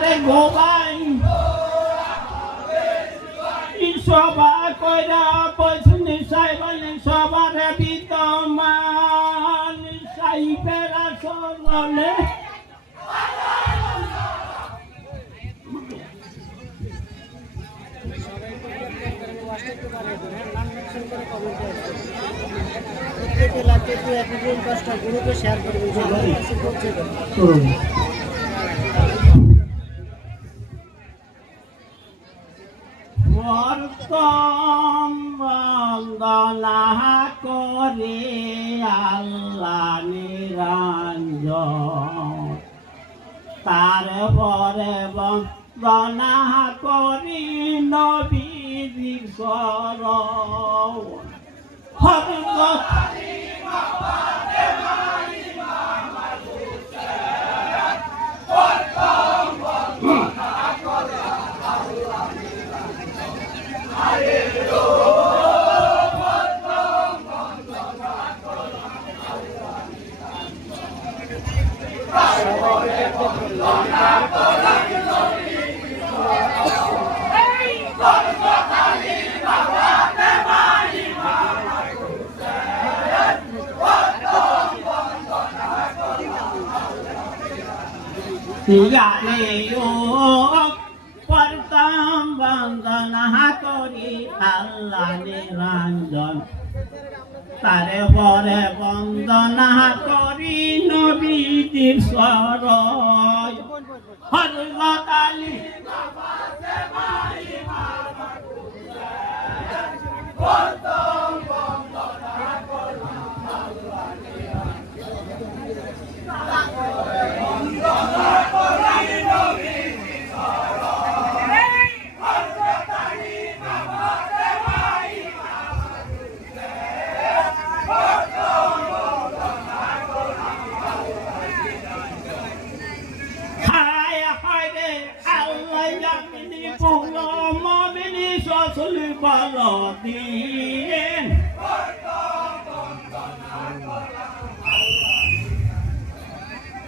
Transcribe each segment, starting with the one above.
রে গোবাই সভা কইরা বসনি সাইবানি সবার বিদ্যমান সাইফের আসলে গ্রুপে শেয়ার করবেন বর্তম বন্দনা করে আল্লাহ নিরঞ্জন তারপরে বন্দনা করি নবীর শরণ হযরত প্রথম বন্দনা করি আল্লাহ নিরঞ্জন তারে পরে বন্দনা করি নবীজির শরণ হযরত আলী বলদিন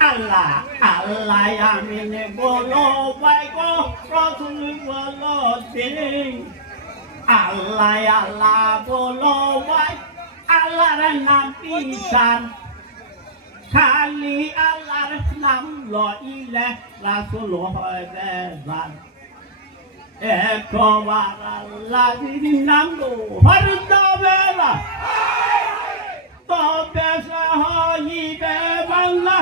আল্লাহ আল্লাহ আমিন বলো ভাই গো রাসূল বলদিন আল্লাহ আল্লাহ বলো ভাই আল্লাহর নাম ঈশান খালি আল্লাহর নাম লইলে রাসূল হবে জান একবার আল্লাহর নাম হরদবে না তবে হইবে বাংলা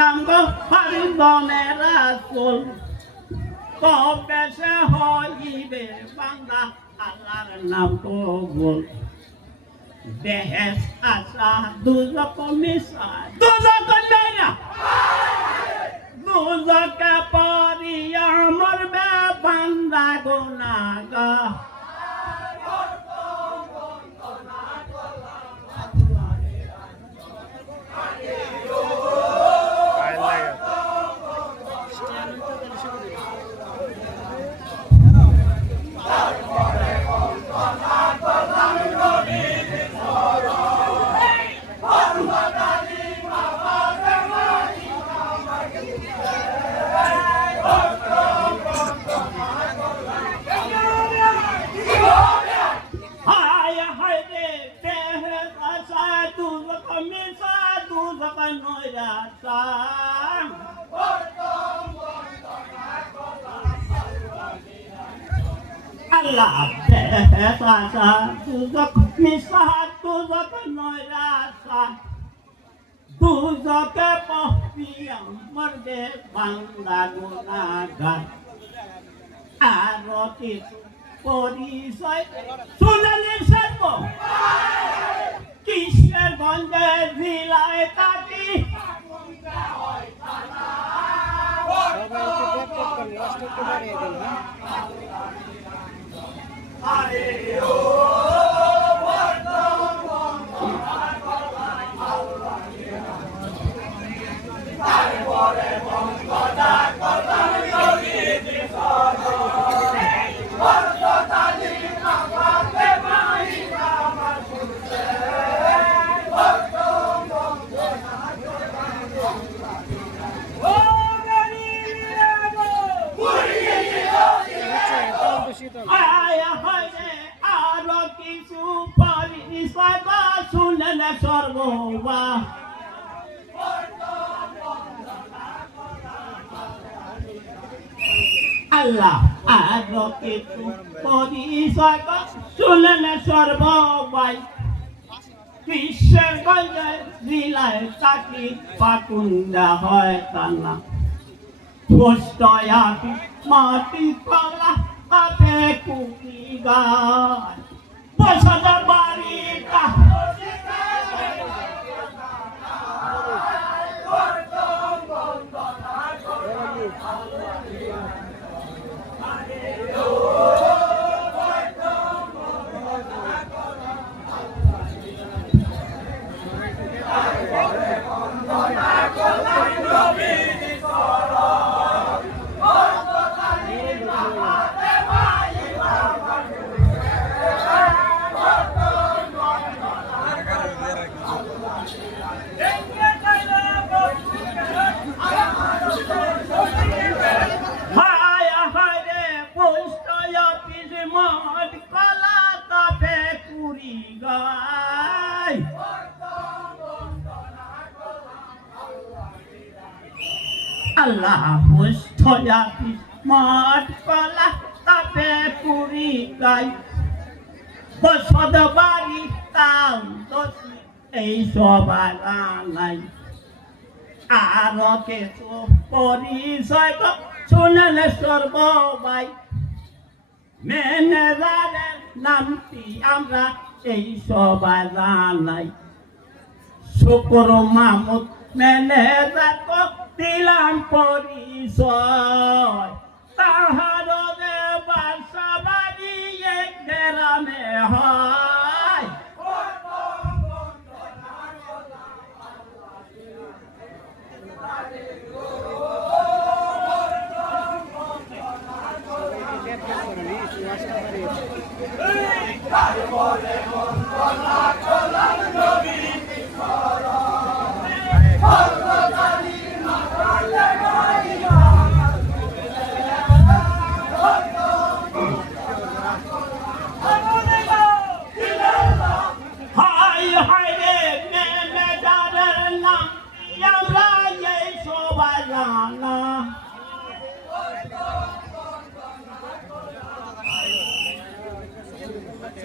নাম গো হরিবনে রাসূল তবে সে হইবে বান্দা আল্লাহর নাম কবুল বেহেশত আশা দুজক মিশা দুজক না দুজকে পরিয়া মরবে বান্দা গুনাহগার Allah behasa tuzak misah tuzak noirasa দুজকে পহিয়াম মর্দে বান্দা গুনাহগার আরো কিছু পরিচয় শুনানি সর্ব কিশোরগঞ্জের জেলায় থাকি আরো কিছু পরিচয় শুনলে সর্ববা আল্লাহ আরো কিছু পরিচয় শুনলে সর্ববাই কিশোরগঞ্জের জেলায় চাকরি পাকুন্দা হয় কান্না পোস্টয়াপি মাটি কলা কাপে কুকি গায় বসত বাড়িটা আল্লাহ মুস্তয়াপি মাঠ কলা তাপে পুরি গাই বসত বাড়ি তাও দোষী এই সবার নাই আরো কিছু পরিচয় শুনলে সর্ববাই ম্যানেজারের নামটি আমরা এই সবার নাই শুক্র মাহমুদ ম্যানেজার দিলাম পরিচয় তাহার বাসা বাড়ি এক গ্রামে হয়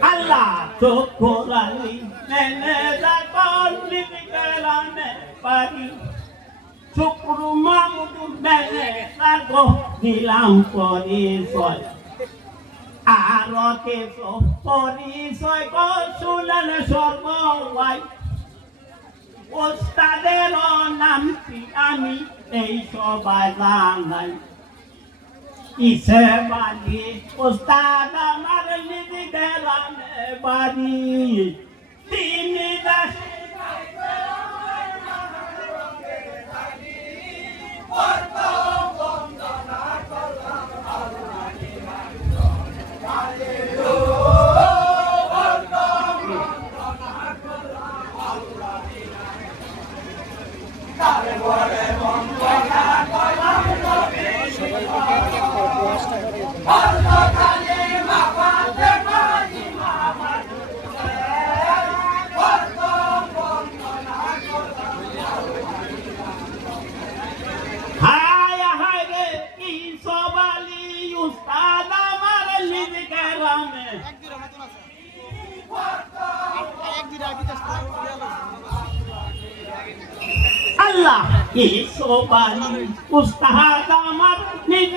Allah Chokorali Nene Zakon Lidikarane Pari Chukru Mamudu Nene Sago Dilam Porisoy Aro Keso Porisoy Kosulan Sorbowai Ostadero Nampi Ami Eisho Bazanay Ise bali ustada marli di derane bali tini dasi আল্লাহ, এসো বালি উস্তাদ